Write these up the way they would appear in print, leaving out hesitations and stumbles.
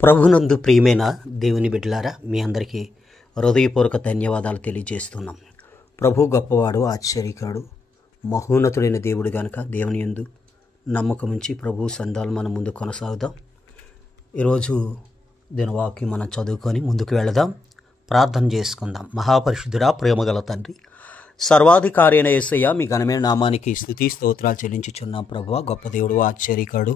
ప్రభునందు ప్రియమైన దేవుని బిడ్డలారా, మీ అందరికీ హృదయపూర్వక ధన్యవాదాలు తెలియజేస్తున్నాం. ప్రభు గొప్పవాడు, ఆశ్చర్యకాడు, మహోన్నతుడైన దేవుడు గనుక దేవుని యందు నమ్మకం ఉంచి ప్రభు సందాలు మనం ముందు కొనసాగుదాం. ఈరోజు దినవాక్యం మనం చదువుకొని ముందుకు వెళదాం. ప్రార్థన చేసుకుందాం. మహాపరిశుద్ధుడా, ప్రేమగల తండ్రి, సర్వాధికారి అయిన యేసయ్య, మీ ఘనమైన నామానికి స్తుతి స్తోత్రాలు చెల్లించుచున్నాం. ప్రభువా, గొప్ప దేవుడు, ఆశ్చర్యకాడు,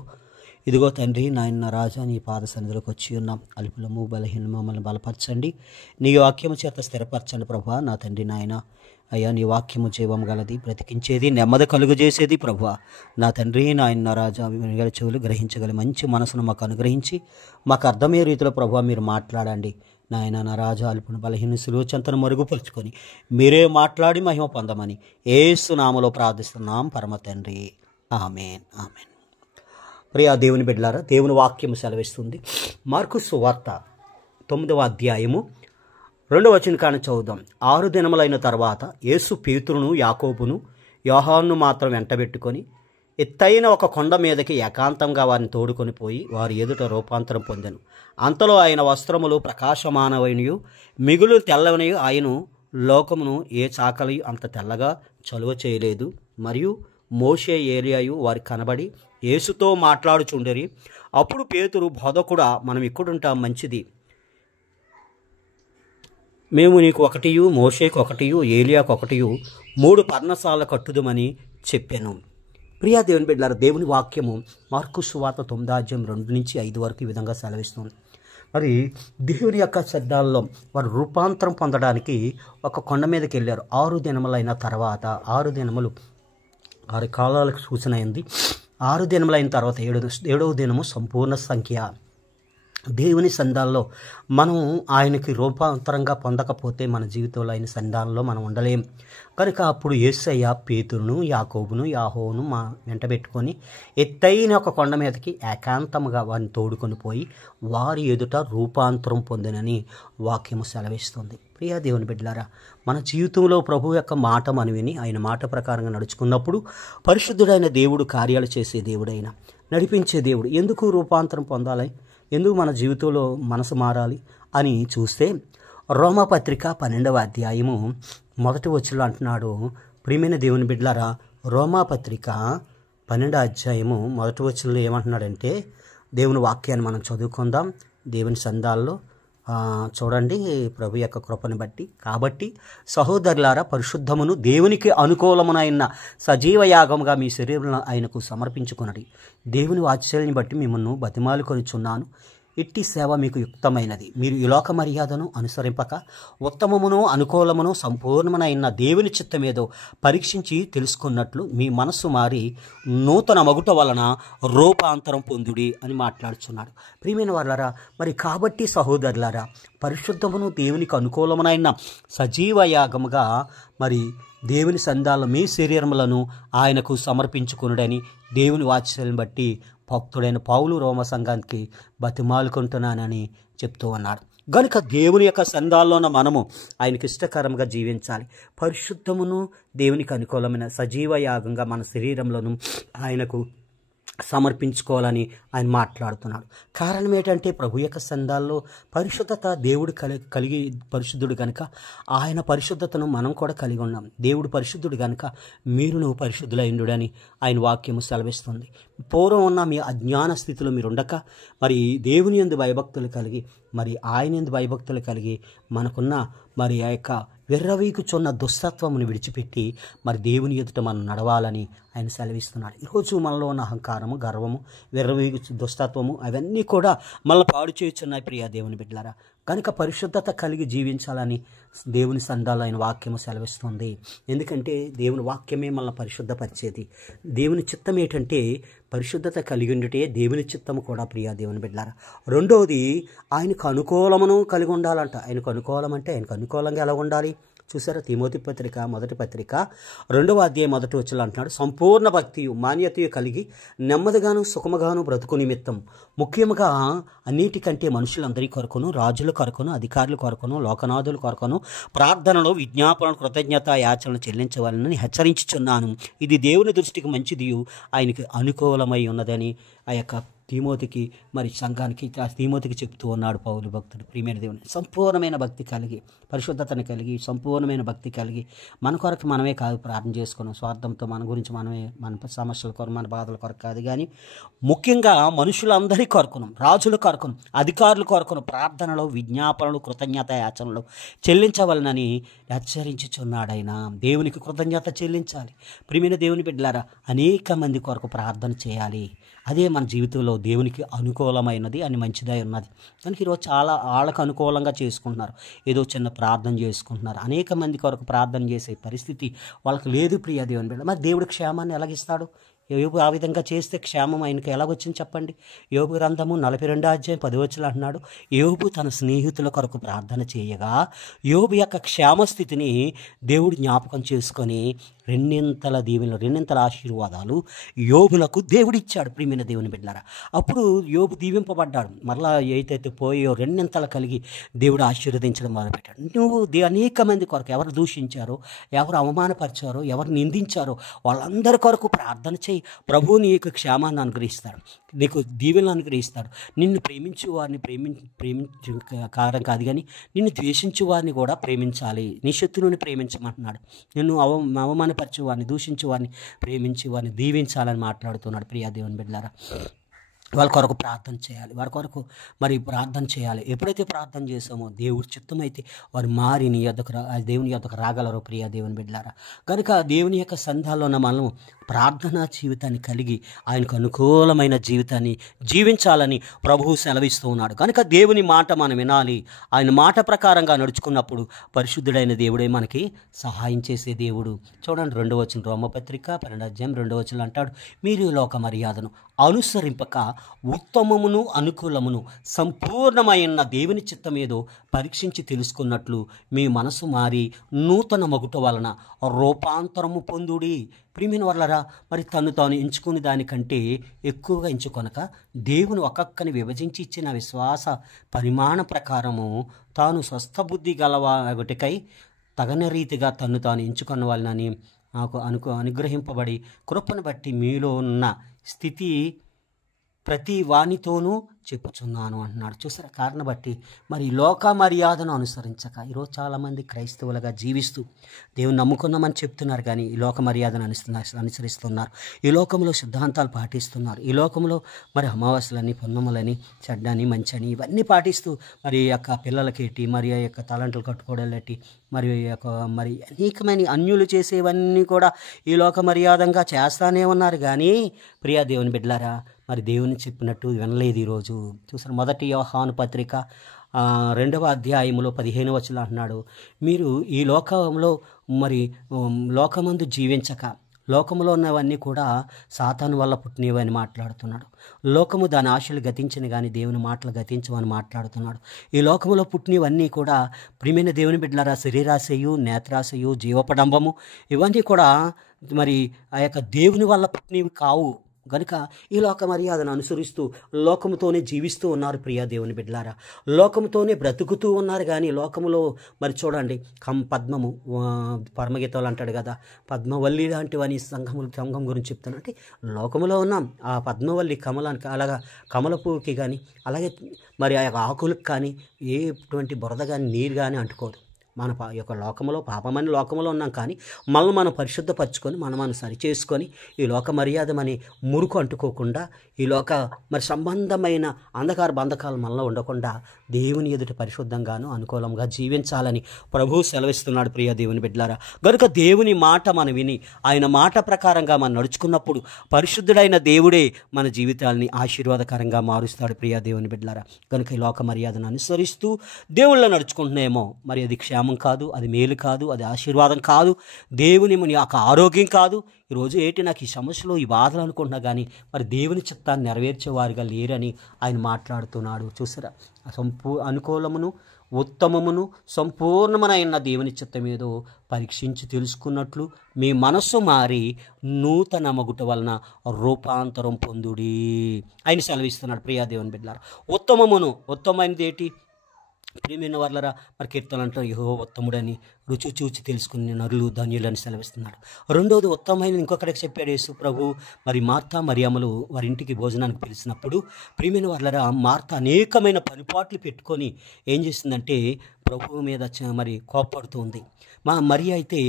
ఇదిగో తండ్రి, నాయన రాజా, నీ పాద సన్నిధిలోకి వచ్చి ఉన్నాం. అల్పులము బలహీన మమ్మల్ని బలపరచండి, నీ వాక్యము చేత స్థిరపరచండి. ప్రభువా, నా తండ్రి నాయన, అయ్యా, నీ వాక్యము జీవం గలది, బ్రతికించేది, నెమ్మది కలుగజేసేది. ప్రభువా, నా తండ్రి నాయన రాజా, వినగల చెవులు గ్రహించగల మంచి మనసును మాకు అనుగ్రహించి మాకు అర్థమయ్యే రీతిలో ప్రభువా మీరు మాట్లాడండి. నాయన నా రాజా, అల్పును బలహీన సులువు చెంతను మరుగుపరుచుకొని మీరే మాట్లాడి మహిమ పొందమని యేసు నామములో ప్రార్థిస్తున్నాం పరమ తండ్రి. ఆమేన్, ఆమేన్. ప్రియా దేవుని బిడ్డలారా, దేవుని వాక్యము సెలవిస్తుంది. మార్కు సువార్త 9వ అధ్యాయము 2వ వచనం కాని చదువుదాం. 6 దినములైన తర్వాత యేసు పేతురును, యాకోబును, యోహానును మాత్రం వెంటబెట్టుకొని ఎత్తైన ఒక కొండ మీదకి ఏకాంతంగా వారిని తోడుకొని పోయి వారి ఎదుట రూపాంతరం పొందెను. అంతలో ఆయన వస్త్రములు ప్రకాశమానమైనయు మిగులు తెల్లవనయు, ఆయన లోకమును ఏ చాకలి అంత తెల్లగా చలువ చేయలేదు. మరియు మోషే, ఏలియాయు వారికి కనబడి యేసుతో మాట్లాడుచుండెరి. అప్పుడు పేతురు, బోధకుడా, మనం ఇక్కడుంటాం మంచిది. మేము నీకు ఒకటియు, మోషేకు ఒకటియు, ఏలియాకు ఒకటియు 3 పర్ణశాల కట్టుదమని చెప్పాను. ప్రియా దేవుని బిడ్డలారా, దేవుని వాక్యము మార్కు సువార్త 9వ అధ్యాయం 2 నుంచి 5 వరకు ఈ విధంగా సెలవిస్తుంది. మరి దేవుని యొక్క శబ్దాల్లో వారు రూపాంతరం పొందడానికి ఒక కొండ మీదకి వెళ్ళారు. 6 దినములైన తర్వాత, 6 దినములు 6 కాలాలకు సూచన అయింది. 6 దినములైన తర్వాత 7వ దినము సంపూర్ణ సంఖ్య. దేవుని సంధాల్లో మనం ఆయనకి రూపాంతరంగా పొందకపోతే మన జీవితంలో ఆయన సంధానంలో మనం ఉండలేం. కనుక అప్పుడు యేసయ్య పేతురును, యాకోబును, యోహానును వెంట పెట్టుకొని ఎత్తైన ఒక కొండ మీదకి ఏకాంతముగా వారిని తోడుకొని పోయి వారి ఎదుట రూపాంతరం పొందినని వాక్యము సెలవిస్తుంది. ప్రియా దేవుని బిడ్డలారా, మన జీవితంలో ప్రభు యొక్క మాట మనం విని ఆయన మాట ప్రకారంగా నడుచుకున్నప్పుడు పరిశుద్ధుడైన దేవుడు కార్యాలు చేసే దేవుడైన నడిపించే దేవుడు. ఎందుకు రూపాంతరం పొందాలి, ఎందుకు మన జీవితంలో మనసు మారాలి అని చూస్తే రోమాపత్రిక 12వ అధ్యాయము 1వ వచనంలో అంటున్నాడు. ప్రియమైన దేవుని బిడ్డలారా, రోమాపత్రిక 12వ అధ్యాయము 1వ వచనంలో ఏమంటున్నాడంటే, దేవుని వాక్యాన్ని మనం చదువుకుందాం దేవుని సందాల్లో. చూడండి, ప్రభు యొక్క కృపను బట్టి. కాబట్టి సహోదరులారా, పరిశుద్ధమును దేవునికి అనుకూలమునైన సజీవ యాగముగా మీ శరీరం ఆయనకు సమర్పించుకొనడి. దేవుని వాత్సల్యాన్ని బట్టి మిమ్మల్ని బతిమాలుకొనిచున్నాను. ఇట్టి సేవ మీకు యుక్తమైనది. మీరు ఈ లోక మర్యాదను అనుసరింపక ఉత్తమమును అనుకూలమును సంపూర్ణమైన దేవుని చిత్తమేదో పరీక్షించి తెలుసుకున్నట్లు మీ మనస్సు మారి నూతన మగుట వలన రూపాంతరం పొందుడి అని మాట్లాడుచున్నాడు. ప్రియమైన వాళ్ళారా, మరి కాబట్టి సహోదరులారా, పరిశుద్ధమును దేవునికి అనుకూలమునైన సజీవ యాగముగా మరి దేవుని సందాలను మీ శరీరములను ఆయనకు సమర్పించుకునుడని దేవుని వాత్సల్యం బట్టి భక్తుడైన పౌలు రోమ సంఘానికి బతిమాలుకుంటున్నానని చెప్తూ ఉన్నాడు. గనుక దేవుని యొక్క సందాల్లోన మనము ఆయనకి ఇష్టకరంగా జీవించాలి. పరిశుద్ధమును దేవునికి అనుకూలమైన సజీవ యాగంగా మన శరీరంలోను ఆయనకు సమర్పించుకోవాలని ఆయన మాట్లాడుతున్నాడు. కారణం ఏంటంటే ప్రభు యొక్క సందాల్లో పరిశుద్ధత దేవుడు కలిగి పరిశుద్ధుడు కనుక ఆయన పరిశుద్ధతను మనం కూడా కలిగి ఉన్నాం. దేవుడు పరిశుద్ధుడు కనుక మీరు పరిశుద్ధులైండుడని ఆయన వాక్యము సెలవిస్తుంది. పూర్వం ఉన్న మీ అజ్ఞాన స్థితిలో మీరు ఉండక మరి దేవుని యందు భయభక్తులు కలిగి మరి ఆయన యందు భయభక్తులు కలిగి మనకున్న మరి ఆ యొక్క విర్రవీగుచున్న దుస్తత్వమును విడిచిపెట్టి మరి దేవుని ఎదుట మనం నడవాలని ఆయన సెలవిస్తున్నాడు. ఈరోజు మనలో ఉన్న అహంకారము, గర్వము, విర్రవీగు దుస్తత్వము అవన్నీ కూడా మనల్ని పాడు చేయుచున్నాయి. ప్రియా దేవుని బిడ్డలారా, కనుక పరిశుద్ధత కలిగి జీవించాలని దేవుని సందాల్లో ఆయన వాక్యము సెలవిస్తుంది. ఎందుకంటే దేవుని వాక్యమే మనల్ని పరిశుద్ధపరిచేది. దేవుని చిత్తం ఏంటంటే పరిశుద్ధత కలిగి ఉండుటే దేవుని చిత్తము కూడా. ప్రియా దేవుని బిడ్డలారా, రెండవది ఆయనకు అనుకూలమును కలిగి ఉండాలంట. ఆయనకు అనుకూలం అంటే ఆయనకు అనుకూలంగా ఎలా ఉండాలి చూసారా? తిమోతి పత్రిక 1వ పత్రిక 2వ అధ్యాయం 1వ వచనంలో అంటున్నాడు, సంపూర్ణ భక్తియు మాన్యతయు కలిగి నెమ్మదిగాను సుఖముగాను బ్రతుకు నిమిత్తం, ముఖ్యముగా అన్నిటికంటే మనుషులందరి కొరకును, రాజుల కొరకును, అధికారుల కొరకును, లోకనాథుల కొరకును ప్రార్థనలో విజ్ఞాపన కృతజ్ఞత యాచనలు చెల్లించవాలని హెచ్చరించుచున్నాను. ఇది దేవుని దృష్టికి మంచిదియు ఆయనకి అనుకూలమై ఉన్నదని ఆ యొక్క తిమోతికి మరి సంఘానికి తిమోతికి చెప్తూ ఉన్నాడు పౌలు భక్తుడు. ప్రియమైన దేవుని సంపూర్ణమైన భక్తి కలిగి, పరిశుద్ధతను కలిగి, సంపూర్ణమైన భక్తి కలిగి మన కొరకు మనమే కాదు ప్రార్థన చేసుకున్నాం, స్వార్థంతో మన గురించి మనమే, మన సమస్యల కొరకు, మన బాధల కొరకు కాదు, కానీ ముఖ్యంగా మనుషులందరి కొరకును, రాజుల కొరకును, అధికారుల కొరకును ప్రార్థనలు, విజ్ఞాపనలు, కృతజ్ఞత యాచనలు చెల్లించవలనని హెచ్చరించుచున్నాడు. ఆయన దేవునికి కృతజ్ఞత చెల్లించాలి. ప్రియమైన దేవుని బిడ్డలారా, అనేక మంది కొరకు ప్రార్థన చేయాలి. అదే మన జీవితంలో దేవునికి అనుకూలమైనది అని మంచిదై ఉన్నది. కనుక ఈరోజు చాలా వాళ్ళకు అనుకూలంగా చేసుకుంటున్నారు, ఏదో చిన్న ప్రార్థన చేసుకుంటున్నారు. అనేక మంది కొరకు ప్రార్థన చేసే పరిస్థితి వాళ్ళకి లేదు. ప్రియ దేవుని బిడ్డ, మరి దేవుడి క్షేమాన్ని ఎలాగిస్తాడు? యోబు ఆ విధంగా చేస్తే క్షేమం ఆయనకి ఎలాగొచ్చింది చెప్పండి. యోబు గ్రంథము 42:10 అంటున్నాడు, యోబు తన స్నేహితుల కొరకు ప్రార్థన చేయగా యోబు యొక్క క్షేమస్థితిని దేవుడు జ్ఞాపకం చేసుకొని రెండింతల దీవెనలు, రెండింతల ఆశీర్వాదాలు యోబులకు దేవుడిచ్చాడు. ప్రియమైన దేవుని బిడ్డలారా, అప్పుడు యోబు దీవింపబడ్డాడు. మరలా ఏదైతే పోయో రెండింతలు కలిగి దేవుడు ఆశీర్వదించడం మొదలుపెట్టాడు. నువ్వు అనేక మంది కొరకు ఎవరు దూషించారో, ఎవరు అవమానపరిచారో, ఎవరు నిందించారో వాళ్ళందరి కొరకు ప్రార్థన చేయి. ప్రభువు నీకు క్షేమాన్ని అనుగ్రహిస్తాడు, నీకు దీవెనలు అనుగ్రహిస్తాడు. నిన్ను ప్రేమించు వారిని ప్రేమించు కారణం కాదు, కానీ నిన్ను ద్వేషించు వారిని కూడా ప్రేమించాలి. నీ శత్రువుని ప్రేమించమంటున్నాడు. నిన్ను అవమానపరచు వారిని, దూషించు వారిని ప్రేమించి వారిని దీవించాలని మాట్లాడుతున్నాడు. ప్రియా దేవుని బిడ్డలారా, వాళ్ళ కొరకు ప్రార్థన చేయాలి, వారి కొరకు మరి ప్రార్థన చేయాలి. ఎప్పుడైతే ప్రార్థన చేసామో దేవుడి చిత్తమైతే వారు మారి నీ యొద్దకు దేవుని యొద్దకు రాగలరు. ప్రియా దేవుని బిడ్డలారా, కనుక దేవుని యొక్క సంఘాల్లో ఉన్న మనం ప్రార్థనా జీవితాన్ని కలిగి ఆయనకు అనుకూలమైన జీవితాన్ని జీవించాలని ప్రభువు సెలవిస్తూ ఉన్నాడు. కనుక దేవుని మాట మనం వినాలి. ఆయన మాట ప్రకారంగా నడుచుకున్నప్పుడు పరిశుద్ధుడైన దేవుడే మనకి సహాయం చేసే దేవుడు. చూడండి 2వ వచనం, రోమపత్రిక 12:2 అంటాడు, మీరు లోక మర్యాదను అనుసరింపక ఉత్తమమును అనుకూలమును సంపూర్ణమైన దేవుని చిత్తం ఏదో పరీక్షించి తెలుసుకున్నట్లు మీ మనసు మారి నూతన మగుట వలన రూపాంతరము పొందుడి. ప్రియమైన వాళ్ళరా, మరి తను తాను ఎంచుకునే దానికంటే ఎక్కువగా ఎంచుకొనక దేవుని ఒక్కొక్కని విభజించి ఇచ్చిన విశ్వాస పరిమాణ ప్రకారము తాను స్వస్థబుద్ధి గలవాటికై తగని రీతిగా తను తాను ఎంచుకున్న వాళ్ళని నాకు అనుగ్రహింపబడి కృపను బట్టి మీలో ఉన్న స్థితి ప్రతి వానితోనూ చెప్పుచున్నాను అంటున్నాడు. చూసారా, కారణం బట్టి మరి లోక మర్యాదను అనుసరించక ఈరోజు చాలామంది క్రైస్తవులుగా జీవిస్తూ దేవుని నమ్ముకున్నామని చెప్తున్నారు, కానీ ఈ లోక మర్యాదను అనుసరిస్తున్నారు. ఈ లోకంలో సిద్ధాంతాలు పాటిస్తున్నారు. ఈ లోకంలో మరి అమావాస్యలని, పున్నములని, చెడ్డని, మంచని ఇవన్నీ పాటిస్తూ మరి యొక్క పిల్లలకేటి, మరి ఆ యొక్క తలంట్లు కట్టుకోవడాలటి, మరి యొక్క మరి అనేకమైన అన్యులు చేసేవన్నీ కూడా ఈ లోక మర్యాదంగా చేస్తానే ఉన్నారు. కానీ ప్రియా దేవుని బిడ్డలారా, మరి దేవుని చెప్పినట్టు వినలేదు. ఈరోజు చూసారు, 1 యోహాను పత్రిక 2వ అధ్యాయంలో 15వ వచనం అంటున్నాడు, మీరు ఈ లోకంలో మరి లోకమందు జీవించక లోకములో ఉన్నవన్నీ కూడా సాతాను వల్ల పుట్టినవని మాట్లాడుతున్నాడు. లోకము దాని ఆశలు గతించిన కానీ దేవుని మాటలు గతించమని మాట్లాడుతున్నాడు. ఈ లోకములో పుట్టినవన్నీ కూడా ప్రియమైన దేవుని బిడ్డలారా, శరీరాశయు, నేత్రాశయు, జీవపడంబము ఇవన్నీ కూడా మరి ఆ యొక్క దేవుని వల్ల పుట్టినవి కావు. కనుక ఈ లోక మర్యాదను అనుసరిస్తూ లోకముతోనే జీవిస్తూ ఉన్నారు. ప్రియా దేవుని బిడ్డలారా, లోకముతోనే బ్రతుకుతూ ఉన్నారు. కానీ లోకములో మరి చూడండి, పద్మము పరమగీతాలు అంటాడు కదా, పద్మవల్లి లాంటివని సంఘం గురించి చెప్తాను. అంటే లోకములో ఉన్నాం, ఆ పద్మవల్లి కమలానికి అలాగా కమల పువ్వుకి కానీ అలాగే మరి ఆ యొక్క ఆకులకు కానీ ఎటువంటి బురద కానీ నీరు కానీ అంటుకోదు. మన యొక్క లోకంలో పాపమని లోకంలో ఉన్నాం, కానీ మనల్ని మనం పరిశుద్ధపరచుకొని మనం సరి చేసుకొని ఈ లోక మర్యాదమని మురుకు అంటుకోకుండా ఈ లోక మరి సంబంధమైన అంధకార బంధకాలు మనలో ఉండకుండా దేవుని ఎదుట పరిశుద్ధంగాను అనుకూలంగా జీవించాలని ప్రభువు సెలవిస్తున్నాడు. ప్రియ దేవుని బిడ్డలారా, కనుక దేవుని మాట మనం విని ఆయన మాట ప్రకారంగా మనం నడుచుకున్నప్పుడు పరిశుద్ధుడైన దేవుడే మన జీవితాలని ఆశీర్వాదకరంగా మారుస్తాడు. ప్రియ దేవుని బిడ్డలారా, కనుక ఈ లోక మర్యాదను అనుసరిస్తూ దేవుళ్ళ నడుచుకుంటున్నామో మరి అది క్షేమం కాదు, అది మేలు కాదు, అది ఆశీర్వాదం కాదు, దేవుని మన యొక్క ఆరోగ్యం కాదు. ఈరోజు నాకు ఈ సమస్యలు, ఈ బాధలు అనుకుంటున్నా, కానీ మరి దేవుని చిత్తాన్ని నెరవేర్చేవారుగా లేరని ఆయన మాట్లాడుతున్నాడు. చూసారా, అనుకూలమును ఉత్తమమును సంపూర్ణమైన దేవుని చిత్తం ఏదో పరీక్షించి తెలుసుకున్నట్లు మీ మనస్సు మారి నూతన మగుట వలన రూపాంతరం పొందుడి ఆయన సెలవిస్తున్నాడు. ప్రియా దేవుని బిడ్డలారా, ఉత్తమమైనది ఏంటి? ప్రియమైన వాళ్ళరా, మరి కీర్తనలు అంటారు యెహోవా ఉత్తముడని, రుచి చూచి తెలుసుకుని నరులు ధన్యులని సెలవిస్తున్నాడు. రెండవది ఉత్తమమైన ఇంకొకటికి చెప్పాడు యేసు ప్రభు. మరి మార్తా మరియమ్మలు వారి ఇంటికి భోజనానికి పిలిచినప్పుడు ప్రియమైన వాళ్ళరా, మార్తా అనేకమైన పనిపాట్లు పెట్టుకొని ఏం చేసిందంటే ప్రభువు మీద మరి కోప్పడుతూ ఉంది. మరి అయితే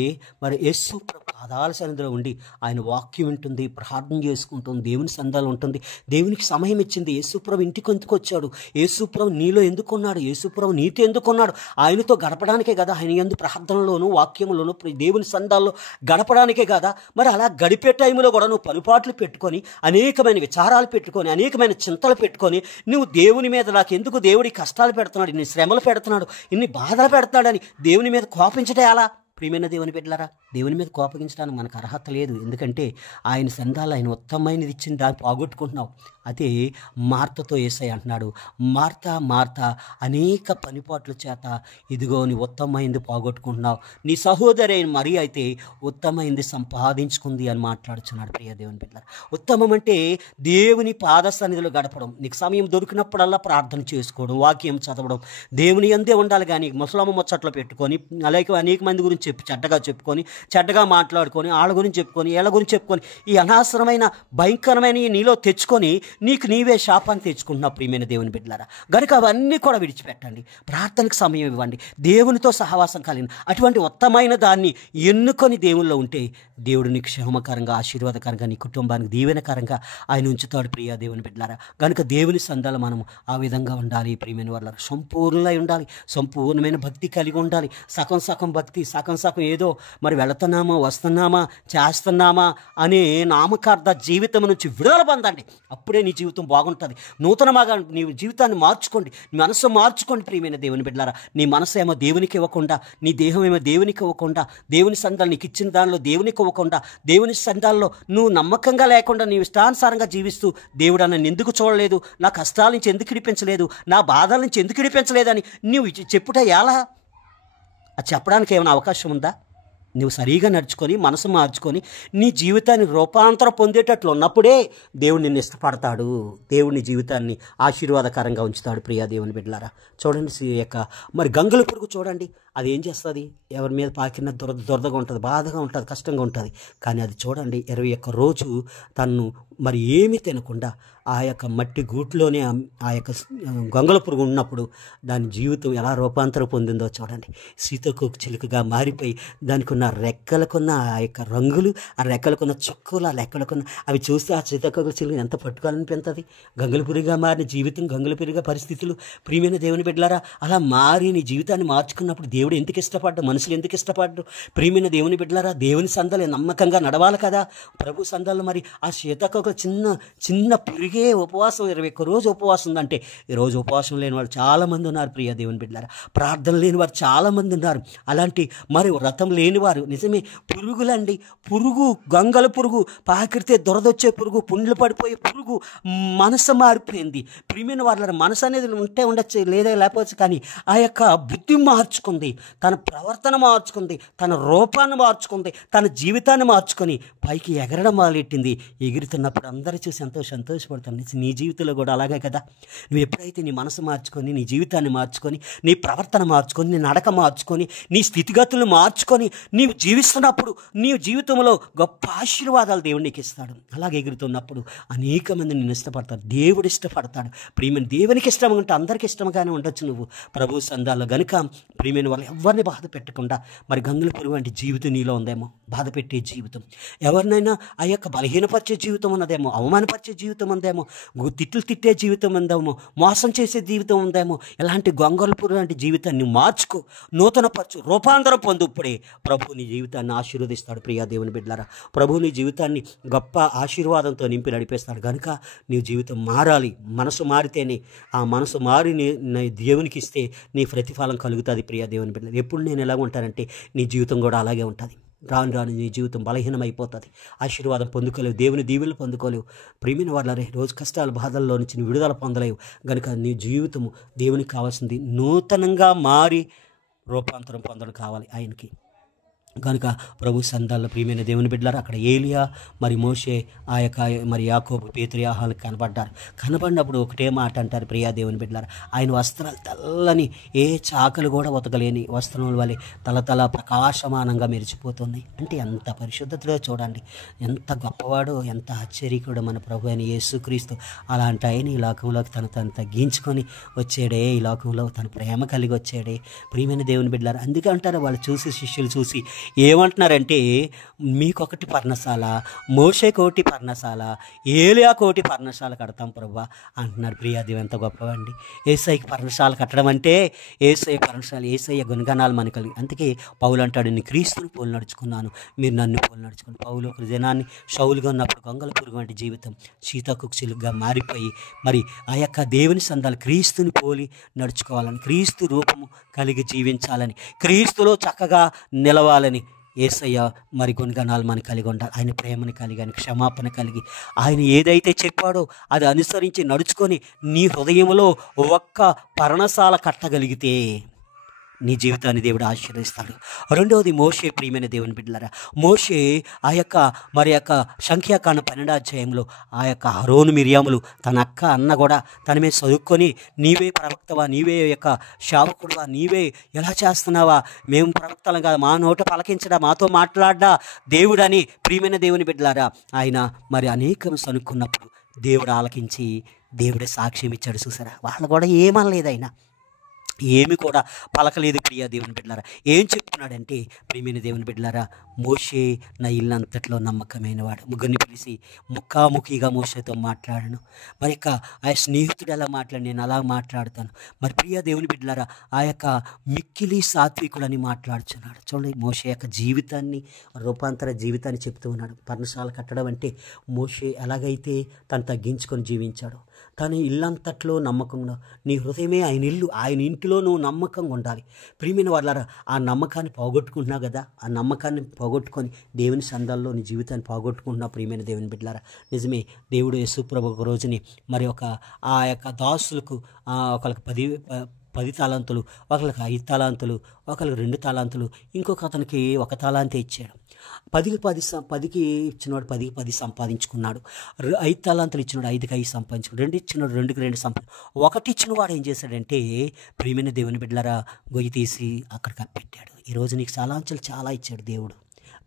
మరి యేసు ప్రభు పాదాల సన్నిధిలో ఉండి ఆయన వాక్యం వింటుంది, ప్రార్థన చేసుకుంటుంది, దేవుని సంధాలు ఉంటుంది, దేవునికి సమయం ఇచ్చింది. యేసుప్రభు ఇంటికి ఎందుకు వచ్చాడు? యేసుప్రభు నీలో ఎందుకున్నాడు? యేసుప్రభు నీతో ఎందుకున్నాడు? ఆయనతో గడపడానికే కదా, ఆయన యందు ప్రార్థనలోను వాక్యంలోను దేవుని సంధాల్లో గడపడానికే కదా. మరి అలా గడిపే టైంలో కూడా నువ్వు పనిపాట్లు పెట్టుకొని, అనేకమైన విచారాలు పెట్టుకొని, అనేకమైన చింతలు పెట్టుకొని, నువ్వు దేవుని మీద నాకెందుకు దేవుడి కష్టాలు పెడుతున్నాడు, ఇన్ని శ్రమలు పెడుతున్నాడు, ఇన్ని బాధలు పెడుతున్నాడని దేవుని మీద కోపించటే ఎలా? ప్రియమైన దేవుని బిడ్డలారా, దేవుని మీద కోపగించడానికి మనకు అర్హత లేదు. ఎందుకంటే ఆయన సంధాలు ఆయన ఉత్తమమైనది ఇచ్చిన దాన్ని పోగొట్టుకుంటున్నావు. అదే మార్తతో యేసయ్య అంటున్నాడు, మార్తా మార్తా అనేక పనిపాట్ల చేత ఇదిగో నీ ఉత్తమమైంది పోగొట్టుకుంటున్నావు, నీ సహోదరి అయిన మరి అయితే ఉత్తమమైంది సంపాదించుకుంది అని మాట్లాడుచున్నాడు. ప్రియ దేవుని బిడ్డలారా, ఉత్తమం అంటే దేవుని పాద సన్నిధిలో గడపడం, నీకు సమయం దొరికినప్పుడల్లా ప్రార్థన చేసుకోవడం, వాక్యం చదవడం, దేవుని యందే ఉండాలి. కానీ ముసలమ్మ ముచ్చట్లో పెట్టుకొని అలాగే అనేక మంది గురించి చెడ్డగా చెప్పుకొని, చెడ్డగా మాట్లాడుకొని, వాళ్ళ గురించి చెప్పుకొని, వీళ్ళ గురించి చెప్పుకొని, ఈ అనవసరమైన భయంకరమైన నీలో తెచ్చుకొని నీకు నీవే శాపాన్ని తెచ్చుకుంటున్నావు. ప్రియమైన దేవుని బిడ్డలారా, గనుక అవన్నీ కూడా విడిచిపెట్టండి, ప్రార్థనకు సమయం ఇవ్వండి, దేవునితో సహవాసం కలిగిన అటువంటి ఉత్తమైన దాన్ని ఎన్నుకొని దేవుల్లో ఉంటే దేవుడు నీకు క్షేమకరంగా, ఆశీర్వాదకరంగా, నీ కుటుంబానికి దీవెనకరంగా ఆయన ఉంచుతాడు. ప్రియ దేవుని బిడ్డలారా, కనుక దేవుని సంధాలు మనము ఆ విధంగా ఉండాలి. ప్రియమైన వాళ్ళ సంపూర్ణమై ఉండాలి, సంపూర్ణమైన భక్తి కలిగి ఉండాలి. సగం సగం భక్తి, సగం సగం ఏదో మరి వెళుతున్నామా, వస్తున్నామా, చేస్తున్నామా అనే నామకార్థ జీవితం నుంచి విడుదల పొందండి. అప్పుడే నీ జీవితం బాగుంటుంది. నూతనమాగా నీ జీవితాన్ని మార్చుకోండి, నీ మనసు మార్చుకోండి. ప్రియమైన దేవుని బిడ్డలారా, నీ మనసు ఏమో దేవునికి ఇవ్వకుండా, నీ దేహం ఏమో దేవునికి ఇవ్వకుండా, దేవుని సంధాలు నీకు ఇచ్చిన దానిలో దేవునికి ఇవ్వకుండా, దేవుని సంధాల్లో నువ్వు నమ్మకంగా లేకుండా నీ ఇష్టానుసారంగా జీవిస్తూ, దేవుడు నన్ను ఎందుకు చూడలేదు, నా కష్టాల నుంచి ఎందుకు ఇడిపించలేదు, నా బాధల నుంచి ఎందుకు ఇడిపించలేదని నువ్వు చెప్పుట ఎలా? అది చెప్పడానికి ఏమైనా అవకాశం ఉందా? నువ్వు సరిగా నడుచుకొని, మనసు మార్చుకొని, నీ జీవితాన్ని రూపాంతరం పొందేటట్లు ఉన్నప్పుడే దేవుడు నిన్ను ఇష్టపడతాడు, దేవుడి జీవితాన్ని ఆశీర్వాదకరంగా ఉంచుతాడు. ప్రియా దేవుని బిడ్డలారా, చూడండి మరి గంగల పురుగు చూడండి, అది ఏం చేస్తుంది? ఎవరి మీద పాకిన దురదగా ఉంటుంది, బాధగా ఉంటుంది, కష్టంగా ఉంటుంది. కానీ అది చూడండి 21 రోజు తను మరి ఏమీ తినకుండా ఆ యొక్క మట్టి గూట్లోనే ఆ యొక్క గొంగళ పురుగు ఉన్నప్పుడు దాని జీవితం ఎలా రూపాంతరం పొందిందో చూడండి. సీతాకోక చిలుకగా మారిపోయి దానికి ఉన్న రెక్కలకున్న ఆ యొక్క రంగులు, ఆ రెక్కలకున్న చుక్కలు, ఆ రెక్కలకున్న అవి చూస్తే ఆ సీతాకోక చిలుక ఎంత పట్టుకోవాలనిపించదు. గంగళ పురుగా మారిన జీవితం, గంగళ పురుగా పరిస్థితులు. ప్రియమైన దేవుని బిడ్డలారా, అలా మారి నీ జీవితాన్ని మార్చుకున్నప్పుడు దేవుడు ఎందుకు ఇష్టపడ్డాడు, మనుషులు ఎందుకు ఇష్టపడ్డాడు? ప్రియమైన దేవుని బిడ్డలారా, దేవుని సందాలు నమ్మకంగా నడవాలి కదా. ప్రభు సందాలు మరి ఆ సీతాకోక చిన్న పురుగే ఉపవాసం 21 రోజు ఉపవాసం ఉందంటే, ఈరోజు ఉపవాసం లేని వాళ్ళు చాలామంది ఉన్నారు. ప్రియ దేవుని బిడ్డలారా, ప్రార్థన లేని వారు చాలామంది ఉన్నారు. అలాంటి మరి వ్రతం లేనివారు నిజమే పురుగులండి. పురుగు, గంగల పురుగు, పాకిరితే దొరదొచ్చే పురుగు, పుండ్లు పడిపోయే పురుగు, మనసు మారిపోయింది. ప్రియమైన వాళ్ళ మనసు అనేది ఉంటే ఉండొచ్చు, లేదా లేకపోవచ్చు, కానీ ఆ యొక్క బుద్ధి మార్చుకుంది, తన ప్రవర్తన మార్చుకుంది, తన రూపాన్ని మార్చుకుంది, తన జీవితాన్ని మార్చుకొని పైకి ఎగరడం మొదలెట్టింది. ఎగురుతున్నప్పుడు అందరూ చూసి ఎంతో సంతోషపడుతుంది. నీ జీవితంలో కూడా అలాగే కదా. నువ్వు ఎప్పుడైతే నీ మనసు మార్చుకొని, నీ జీవితాన్ని మార్చుకొని, నీ ప్రవర్తన మార్చుకొని, నీ నడక మార్చుకొని, నీ స్థితిగతులను మార్చుకొని నీవు జీవిస్తున్నప్పుడు నీ జీవితంలో గొప్ప ఆశీర్వాదాలు దేవుడు నీకు ఇస్తాడు. అలాగే ఎగురుతున్నప్పుడు అనేక మంది నిన్ను ఇష్టపడతారు, దేవుడు ఇష్టపడతాడు. ప్రియమైన దేవునికి ఇష్టం ఉంటే అందరికీ ఇష్టంగానే ఉండొచ్చు నువ్వు ప్రభు సందాల్లో. గనుక ప్రియమైన వాళ్ళు ఎవరిని బాధ పెట్టకుండా, మరి గంగుల పురుగు వంటి జీవితం నీలో ఉందేమో, బాధ పెట్టే జీవితం, ఎవరినైనా ఆ యొక్క బలహీనపరిచే జీవితం ఉన్నదేమో, అవమానపరిచే జీవితం ఉందేమో, తిట్లు తిట్టే జీవితం ఉందేమో, మోసం చేసే జీవితం ఉందేమో. ఇలాంటి గొంగళ పురుగు లాంటి జీవితాన్ని మార్చుకో, నూతనపరచు, రూపాంతరం పొందు. ఇప్పుడే ప్రభు నీ జీవితాన్ని ఆశీర్వదిస్తాడు. ప్రియా దేవుని బిడ్డలారా, ప్రభు నీ జీవితాన్ని గొప్ప ఆశీర్వాదంతో నింపి నడిపేస్తాడు. కనుక నీ జీవితం మారాలి. మనసు మారితేనే, ఆ మనసు మారి నీ దేవునికి ఇస్తే నీ ప్రతిఫలం కలుగుతుంది. ప్రియా దేవుని బిడ్డలారా, ఎప్పుడు నేను ఎలా ఉంటానంటే నీ జీవితం కూడా అలాగే ఉంటుంది. రాను రాను నీ జీవితం బలహీనమైపోతుంది, ఆశీర్వాదం పొందుకోలేవు, దేవుని దీవెనలు పొందుకోలేవు. ప్రియమైన వాళ్ళరే, రోజు కష్టాల బాధల్లో నుంచి నీ విడుదల పొందలేవు. కనుక నీ జీవితము దేవునికి కావాల్సింది నూతనంగా మారి రూపాంతరం పొందడం కావాలి ఆయనకి. కనుక ప్రభు సందాల్లో ప్రియమైన దేవుని బిడ్డలారా, అక్కడ ఏలియా మరి మోషే ఆ యొక్క మరి యాకోబు పేతురు యోహానులకు కనబడ్డారు. కనబడినప్పుడు ఒకటే మాట అంటారు ప్రియా దేవుని బిడ్డలారా, ఆయన వస్త్రాలు తెల్లని ఏ చాకలు కూడా ఉతకలేని వస్త్రముల వలె తలతల ప్రకాశమానంగా మెరిచిపోతున్నాయి. అంటే ఎంత పరిశుద్ధతలో చూడండి, ఎంత గొప్పవాడో, ఎంత ఆశ్చర్యకుడు మన ప్రభు అయిన యేసుక్రీస్తు. అలాంటి ఆయన ఈ లోకంలోకి తను తగ్గించుకొని వచ్చాడే, ఈ లోకంలో తన ప్రేమ కలిగి వచ్చాడే ప్రియమైన దేవుని బిడ్డలారా. అందుకే అంటారు వాళ్ళు చూసి, శిష్యులు చూసి ఏమంటున్నారంటే, మీకొకటి పర్ణశాల, మోషేకోటి పర్ణశాల, ఏలియాకోటి పర్ణశాల కడతాం ప్రభువా అంటున్నారు. ప్రియాదేవి ఎంత గొప్పవండి. యేసయ్యకి పర్ణశాల కట్టడం అంటే యేసయ్య పర్ణశాల, యేసయ్య గుణగణాలు మనకు కలిగి. అందుకే పౌలు అంటాడు, నేను క్రీస్తుని పోలు నడుచుకున్నాను, మీరు నన్ను పోలు నడుచుకుని. పౌలు ఒక జనాన్ని షౌలుగా ఉన్నప్పుడు గొంగల పురుగు వంటి జీవితం సీతాకుక్షులుగా మారిపోయి మరి ఆ యొక్క దేవుని సందాలు క్రీస్తుని పోలి నడుచుకోవాలని, క్రీస్తు రూపము కలిగి జీవించాలని, క్రీస్తులో చక్కగా నిలవాలని యేసయ్య మరి గుణగణాలు మనకు కలిగి ఉండాలి. ఆయన ప్రేమను కలిగి, ఆయన క్షమాపణ కలిగి, ఆయన ఏదైతే చెప్పాడో అది అనుసరించి నడుచుకొని నీ హృదయంలో ఒక్క పర్ణశాల కట్టగలిగితే నీ జీవితాన్ని దేవుడు ఆశీర్వదిస్తాడు. రెండవది మోషే ప్రియమైన దేవుని బిడ్డలారా, మోషే ఆ యొక్క మరి యొక్క సంఖ్యాకాండ 12వ అధ్యాయంలో ఆ యొక్క అహరోను మిర్యాములు తన అక్క అన్న కూడా తన మీద చదువుకొని, నీవే ప్రవక్తవా, నీవే యొక్క శావకుడువా, నీవే ఎలా చేస్తున్నావా, మేము ప్రవక్తలం కాదు, మా నోట పలకించడా, మాతో మాట్లాడ్డా దేవుడని ప్రియమైన దేవుని బిడ్డలారా ఆయన మరి అనేకం సనుక్కున్నప్పుడు దేవుడు ఆలకించి దేవుడే సాక్ష్యం ఇచ్చాడు. చూసారా, వాళ్ళు కూడా ఏమనలేదు, ఆయన ఏమి కూడా పలకలేదు. ప్రియా దేవుని బిడ్డలారా, ఏం చెప్తున్నాడంటే ప్రియమైన దేవుని బిడ్డలారా, మోషే నా ఇల్లంతట్లో నమ్మకమైన వాడు. ముగ్గురిని పిలిచి ముఖాముఖిగా మోషేతో మాట్లాడను. మరి ఇక ఆ స్నేహితుడు ఎలా మాట్లాడి నేను అలా మాట్లాడతాను. మరి ప్రియా దేవుని బిడ్డలారా, ఆ యొక్క మిక్కిలి సాత్వికులని మాట్లాడుచున్నాడు. చూడండి, మోషే యొక్క జీవితాన్ని, రూపాంతర జీవితాన్ని చెప్తూ ఉన్నాడు. పర్ణశాల కట్టడం అంటే మోషే ఎలాగైతే తను తగ్గించుకొని జీవించాడో, తన ఇల్లంతట్లో నమ్మకంగా, నీ హృదయమే ఆయన ఇల్లు, ఆయన ఇంటిలో నువ్వు నమ్మకంగా ఉండాలి. ప్రియమైన వాళ్ళారా, ఆ నమ్మకాన్ని పోగొట్టుకుంటున్నావు కదా, ఆ నమ్మకాన్ని పోగొట్టుకొని దేవుని సందాల్లో నీ జీవితాన్ని పోగొట్టుకుంటున్నావు. ప్రియమైన దేవుని బిడ్డలారా, నిజమే, దేవుడు యేసుప్రభు ఒక రోజుని మరి ఆ యొక్క దాసులకు ఒకరికి 10 తాలాంతులు, ఒకరికి 5 తాలాంతులు, ఒకరికి 2 తాలాంతులు, ఇంకొక అతనికి 1 తాలాంతే ఇచ్చాడు. 10కి ఇచ్చినవాడు 10కి 10 సంపాదించుకున్నాడు. 5 తాలాంతులు ఇచ్చినాడు 5కి 5 సంపాదించుకున్నాడు. 2 ఇచ్చినాడు 2కి 2 ఒకటి ఇచ్చిన వాడు ఏం చేశాడంటే ప్రియమైన దేవుని బిడ్డలారా, గొయ్యి తీసి అక్కడ కప్పెట్టాడు. ఈరోజు నీకు తలాంతులు చాలా ఇచ్చాడు దేవుడు.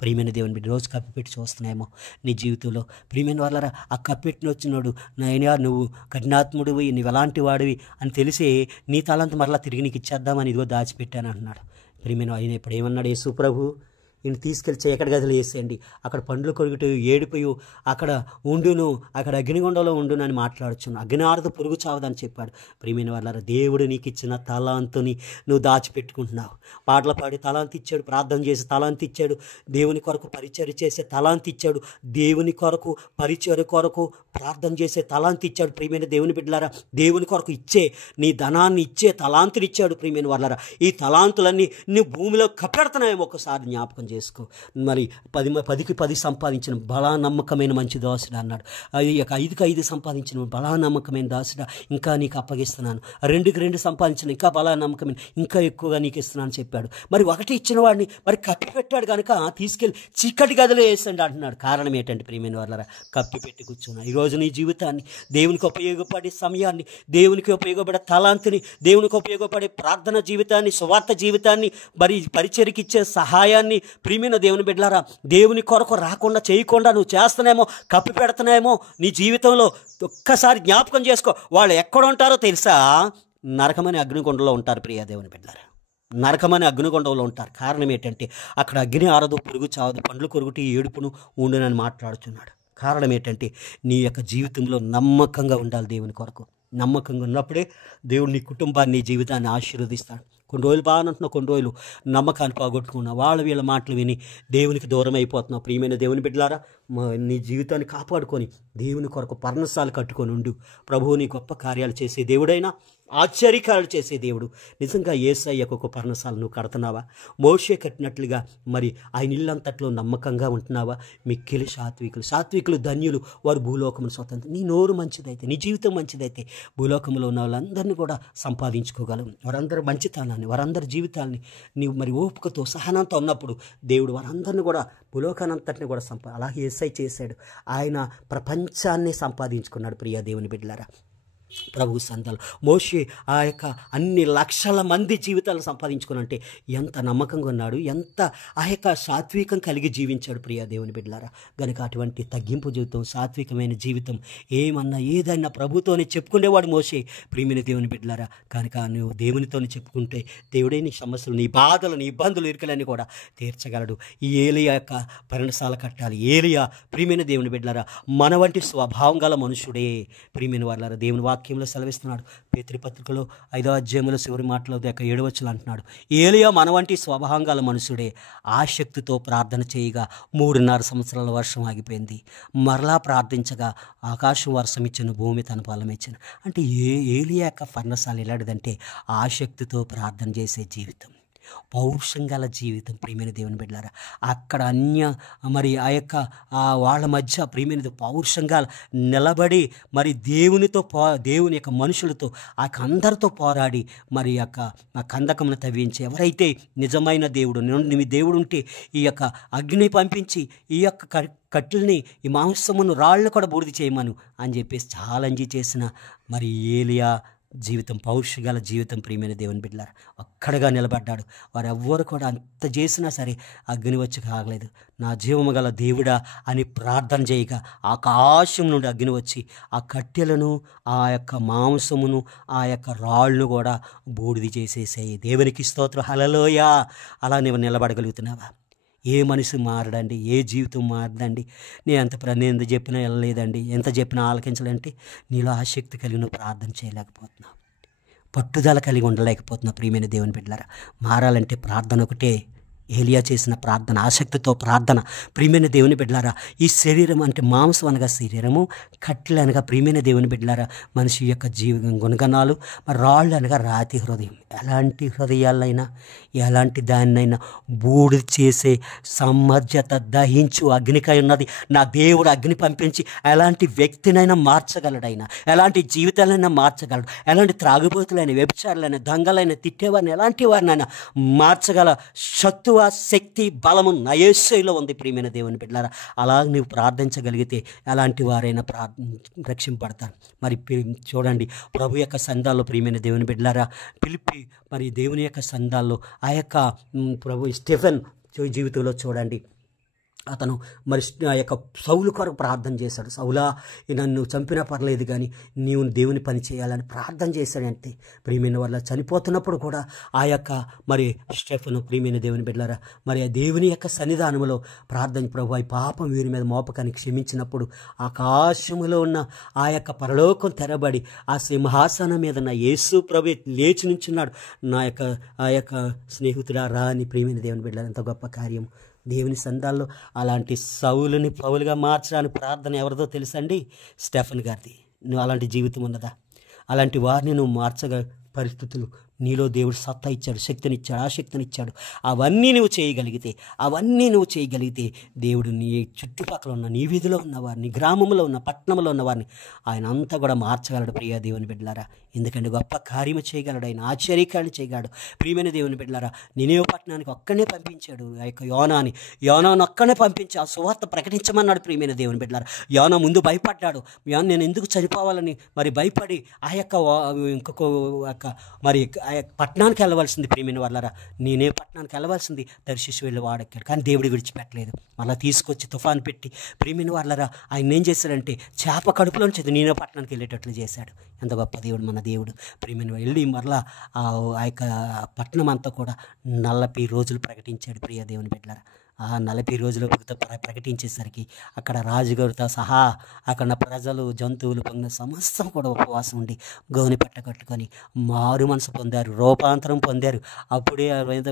ప్రియమైన దేవుని బిడ్డ, రోజు కప్పిపెట్టి చూస్తున్నాయేమో నీ జీవితంలో. ప్రియమైన వాళ్ళరా, ఆ కప్పెట్టిన వచ్చినాడు, నాయనా నువ్వు కఠినాత్ముడివి, నువ్వు ఎలాంటి వాడివి అని తెలిసి నీ తలంత మరలా తిరిగి నీకు ఇచ్చేద్దామని ఇదిగో దాచిపెట్టాను అంటున్నాడు. ప్రియమైన ఆయన ఇప్పుడు ఏమన్నాడు యేసు ప్రభు, ఈయన తీసుకెళ్ళి చీకటి గదిలో వేసేయండి, అక్కడ పండ్లు కొరుకుతూ ఏడిపోయి అక్కడ ఉండును, అక్కడ అగ్నిగుండంలో ఉండును అని మాట్లాడుచున్నాను. అగ్ని ఆరదు, పురుగు చావదని చెప్పాడు. ప్రియమైన వాళ్ళారా, దేవుడు నీకు ఇచ్చిన తలాంతుని నువ్వు దాచిపెట్టుకుంటున్నావు. పాటలు పాడి తలాంతి ఇచ్చాడు, ప్రార్థన చేసి తలాంతి ఇచ్చాడు, దేవుని కొరకు పరిచర్య చేసే తలాంతి ఇచ్చాడు, దేవుని కొరకు పరిచర్య కొరకు ప్రార్థన చేసే తలాంతి ఇచ్చాడు. ప్రియమైన దేవుని బిడ్డలారా, దేవుని కొరకు ఇచ్చే నీ ధనాన్ని ఇచ్చే తలాంతులు ఇచ్చాడు. ప్రియమైన వాళ్ళారా, ఈ తలాంతులన్నీ నువ్వు భూమిలో కప్పెడుతున్నాయేమో ఒకసారి జ్ఞాపకం చేసుకో. మరి 10కి 10 సంపాదించిన బలా నమ్మకమైన మంచి దాసుడు అన్నాడు. 5కి 5 సంపాదించిన బలా నమ్మకమైన దాసుడా, ఇంకా నీకు అప్పగిస్తున్నాను. 2కి 2 సంపాదించిన ఇంకా బలా నమ్మకమైన, ఇంకా ఎక్కువగా నీకు ఇస్తున్నాను చెప్పాడు. మరి 1 ఇచ్చిన వాడిని మరి కప్పి పెట్టాడు కనుక తీసుకెళ్ళి చీకటి గదిలో వేసండి అంటున్నాడు. కారణం ఏంటంటే ప్రియమైన వాళ్ళరా, కప్పి పెట్టి కూర్చున్నా. ఈరోజు నీ జీవితాన్ని, దేవునికి ఉపయోగపడే సమయాన్ని, దేవునికి ఉపయోగపడే తలాంతిని, దేవునికి ఉపయోగపడే ప్రార్థన జీవితాన్ని, సువార్త జీవితాన్ని, మరి పరిచర్యకి ఇచ్చే సహాయాన్ని ప్రియమైన దేవుని బిడ్డలారా, దేవుని కొరకు రాకుండా చేయకుండా నువ్వు చేస్తున్నామో, కప్పి పెడుతున్నామో నీ జీవితంలో ఒక్కసారి జ్ఞాపకం చేసుకో. వాళ్ళు ఎక్కడ ఉంటారో తెలుసా? నరకమని అగ్నిగుండంలో ఉంటారు. ప్రియా దేవుని బిడ్డలారా, నరకమని అగ్నిగుండంలో ఉంటారు. కారణం ఏంటంటే అక్కడ అగ్ని ఆరదు, పురుగు చావదు, పండ్లు కొరుకుటి ఏడుపును ఉండునని మాట్లాడుతున్నాడు. కారణం ఏంటంటే నీ యొక్క జీవితంలో నమ్మకంగా ఉండాలి. దేవుని కొరకు నమ్మకంగా ఉన్నప్పుడే దేవుడు నీ కుటుంబాన్ని, నీ జీవితాన్ని ఆశీర్వదిస్తాడు. కొన్ని రోజులు బాగానే ఉంటున్నావు, కొన్ని రోజులు నమ్మకాన్ని పోగొట్టుకున్నావు, వాళ్ళ వీళ్ళ మాటలు విని దేవునికి దూరం అయిపోతున్నావు. ప్రియమైన దేవుని బిడ్డలారా, నీ జీవితాన్ని కాపాడుకొని దేవుని కొరకు పర్ణశాల కట్టుకొని ఉండు. ప్రభువు నీ గొప్ప కార్యాలు చేసే దేవుడైనా, ఆశ్చర్యకాలు చేసే దేవుడు. నిజంగా యేసయ్యకు ఒక పర్ణశాల నువ్వు కడుతున్నావా? మోషే కట్టినట్లుగా మరి ఆయన ఇల్లంతట్లో నమ్మకంగా ఉంటున్నావా? మిక్కిలి సాత్వికులు ధన్యులు, వారు భూలోకమును స్వతంత్రం. నీ నోరు మంచిదైతే, నీ జీవితం మంచిదైతే భూలోకంలో ఉన్న వాళ్ళందరినీ కూడా సంపాదించుకోగలవు. వారందరూ మంచితనాన్ని జీవితాన్ని, వారందరి జీవితాలని నీవు మరి ఓపికతో సహనంతో ఉన్నప్పుడు దేవుడు వారందరిని కూడా భూలోకానంతటిని కూడా అలాగే యేసయ్య చేశాడు. ఆయన ప్రపంచాన్ని సంపాదించుకున్నాడు. ప్రియా దేవుని బిడ్డలారా, ప్రభు సంతాలు మోషే ఆ యొక్క అన్ని లక్షల మంది జీవితాలను సంపాదించుకున్నంటే ఎంత నమ్మకంగా ఉన్నాడు, ఎంత ఆ యొక్క సాత్వికం కలిగి జీవించాడు. ప్రియా దేవుని బిడ్డలారా, కనుక అటువంటి తగ్గింపు జీవితం, సాత్వికమైన జీవితం ఏమన్నా ఏదైనా ప్రభుతోనే చెప్పుకునేవాడు మోషే. ప్రియమైన దేవుని బిడ్డలారా, కనుక నువ్వు దేవునితోనే చెప్పుకుంటే దేవుడే నీ సమస్యలు, నీ బాధలు, నీ ఇబ్బందులు, ఇరుకలన్నీ కూడా తీర్చగలడు. ఈ ఏలియా యొక్క పర్ణశాల కట్టాలి. ఏలియా ప్రియమైన దేవుని బిడ్డలారా మన వంటి స్వభావం గల మనుషుడే. ప్రియమైన వాళ్ళారా, దేవుని వాక్యంలో సెలవిస్తున్నాడు. పేతురు పత్రికలో 5వ అధ్యాయంలో చివరి మాటలో 7వ వచనం అంటున్నాడు, ఏలియా మన వంటి స్వభావం గల మనుషుడే. ఆసక్తితో ప్రార్థన చేయగా 3.5 సంవత్సరాల వర్షం ఆగిపోయింది. మరలా ప్రార్థించగా ఆకాశం వర్షం ఇచ్చిన, భూమి తన ఫలం ఇచ్చిన. అంటే ఏలియా యొక్క పర్ణశాల ఎలాంటిదంటే ఆసక్తితో ప్రార్థన చేసే జీవితం, పౌరుషం గల జీవితం. ప్రియమైన దేవుని బిడ్డలారా, అక్కడ మరి ఆ యొక్క వాళ్ళ మధ్య ప్రియమైనది పౌరుషంగా నిలబడి మరి దేవుని యొక్క మనుషులతో అందరితో పోరాడి మరి యొక్క కందకమును తవ్వించి, ఎవరైతే నిజమైన దేవుడు మీ దేవుడు ఉంటే ఈ యొక్క అగ్ని పంపించి ఈ యొక్క కట్టెల్ని, ఈ మాంసమును, రాళ్ళు కూడా బూడిద చేయమను అని చెప్పేసి ఛాలెంజ్ చేసిన మరి ఏలియా జీవితం, పౌరుషగల జీవితం. ప్రియమైన దేవుని బిడ్డలారా, ఒక్కడగా నిలబడ్డాడు. వారెవ్వరు కూడా అంత చేసినా సరే అగ్ని వచ్చి కాగలేదు. నా జీవము గల దేవుడా అని ప్రార్థన చేయగా ఆకాశం నుండి అగ్ని వచ్చి ఆ కట్టెలను, ఆ యొక్క మాంసమును, ఆ యొక్క రాళ్ళను కూడా బూడిద చేసేసాయి. దేవునికి స్తోత్రం, హల్లెలూయా. అలా నువ్వు నిలబడగలుగుతున్నావా? ఏ మనిషి మారడండి, ఏ జీవితం మారదండి. నేను ఎంత చెప్పినా వెళ్ళలేదండి, ఎంత చెప్పినా ఆలకించాలంటే నీలో ఆసక్తి కలిగి నువ్వు ప్రార్థన చేయలేకపోతున్నావు, పట్టుదల కలిగి ఉండలేకపోతున్నావు. ప్రియమైన దేవుని బిడ్డలారా, మారాలంటే ప్రార్థన ఒకటే. ఏలియా చేసిన ప్రార్థన, ఆసక్తితో ప్రార్థన. ప్రియమైన దేవుని బిడ్డలారా, ఈ శరీరం అంటే మాంసం అనగా శరీరము, కట్టెలు అనగా ప్రియమైన దేవుని బిడ్డలారా మనిషి యొక్క గుణగణాలు, రాళ్ళు అనగా రాతి హృదయం. ఎలాంటి హృదయాలైనా, ఎలాంటి దాన్నైనా బూడిద చేసే సమర్థత, దహించు అగ్నికై ఉన్నది నా దేవుడు. అగ్ని పంపించి ఎలాంటి వ్యక్తినైనా మార్చగలడైనా, ఎలాంటి జీవితాలైనా మార్చగలడు. ఎలాంటి త్రాగుబోతులైన, వ్యభిచారులైన, దొంగలైన, తిట్టేవారిని, ఎలాంటి వారినైనా మార్చగల శక్తి, శక్తి, బలము నా యేసులో ఉంది. ప్రియమైన దేవుని బిడ్డలారా, అలా నువ్వు ప్రార్థించగలిగితే ఎలాంటి వారైనా రక్షింపడతారు. మరి చూడండి, ప్రభు యొక్క సంఘాల్లో ప్రియమైన దేవుని బిడ్డలారా, పిలిపి మరి దేవుని యొక్క సంఘాల్లో ఆ యొక్క ప్రభు స్టెఫెన్ జీవితంలో చూడండి, అతను మరి ఆ యొక్క సౌలు కొరకు ప్రార్థన చేశాడు. సౌలా, నన్ను చంపినా పర్లేదు కానీ నీవు దేవుని పని చేయాలని ప్రార్థన చేశాడంటే. ప్రియమైన వాళ్ళ చనిపోతున్నప్పుడు కూడా ఆ యొక్క మరి స్టెఫెను, ప్రియమైన దేవుని బిడ్డలారా, మరి ఆ దేవుని యొక్క సన్నిధానంలో ప్రార్థన, ప్రభు ఈ పాపం వీరి మీద మోపకాన్ని క్షమించినప్పుడు ఆకాశములో ఉన్న ఆ యొక్క పరలోకం తెరబడి ఆ సింహాసనం మీద నా యేసు ప్రభు లేచి నుంచున్నాడు. ఆ యొక్క స్నేహితుడా రా అని. ప్రియమైన దేవుని బిడ్డలారా, ఎంత గొప్ప కార్యం దేవుని సంఘాల్లో. అలాంటి సౌలుని పౌలుగా మార్చడానికి ప్రార్థన ఎవరిదో తెలుసండి? స్టెఫెన్ గారిది. నువ్వు అలాంటి జీవితం ఉన్నదా? అలాంటి వారిని నువ్వు మార్చగల పరిస్థితులు నీలో దేవుడు సత్తా ఇచ్చాడు, శక్తినిచ్చాడు, ఆసక్తినిచ్చాడు. అవన్నీ నువ్వు చేయగలిగితే దేవుడు నీ చుట్టుపక్కల ఉన్న, నీ వీధిలో ఉన్నవారిని, గ్రామంలో ఉన్న, పట్టణంలో ఉన్నవారిని ఆయన అంతా కూడా మార్చగలడు. ప్రియ దేవుని బిడ్డలారా, ఎందుకంటే గొప్ప కార్యము చేయగలడు ఆయన, ఆశ్చర్యకార్యం చేయగలడు. ప్రియమైన దేవుని బిడ్డలారా, నినేవే పట్టణానికి ఒక్కనే పంపించాడు. ఆ యొక్క యోనాను ఒక్కనే పంపించి ఆ సువార్త ప్రకటించమన్నాడు. ప్రియమైన దేవుని బిడ్డలారా, యోనా ముందు భయపడ్డాడు. నేను ఎందుకు చనిపోవాలని మరి భయపడి ఆ యొక్క మరి పట్టణానికి వెళ్ళవలసింది. ప్రియమైన వాళ్ళరా, నేనే పట్టణానికి వెళ్ళవలసింది, తర్షీషు వెళ్ళి వాడెక్కాడు. కానీ దేవుడు విడిచిపెట్టలేదు. మళ్ళీ తీసుకొచ్చి తుఫాను పెట్టి ప్రియమైన వాళ్ళరా ఆయన ఏం చేశాడంటే చేప కడుపులో నుంచి నేనే పట్టణానికి వెళ్ళేటట్లు చేశాడు. ఎంత గొప్ప దేవుడు మన దేవుడు. ప్రియమైన వెళ్ళి మరలా ఆ యొక్క పట్టణం అంతా కూడా 40 రోజులు ప్రకటించాడు. ప్రియ దేవుని బిడ్డలారా, ఆ 40 రోజులు ప్రకటించేసరికి అక్కడ రాజుగారితో సహా అక్కడ ప్రజలు, జంతువులు, సమస్తం కూడా ఉపవాసం ఉండి గోని పట్ట కట్టుకొని మారు మనసు పొందారు, రూపాంతరం పొందారు. అప్పుడే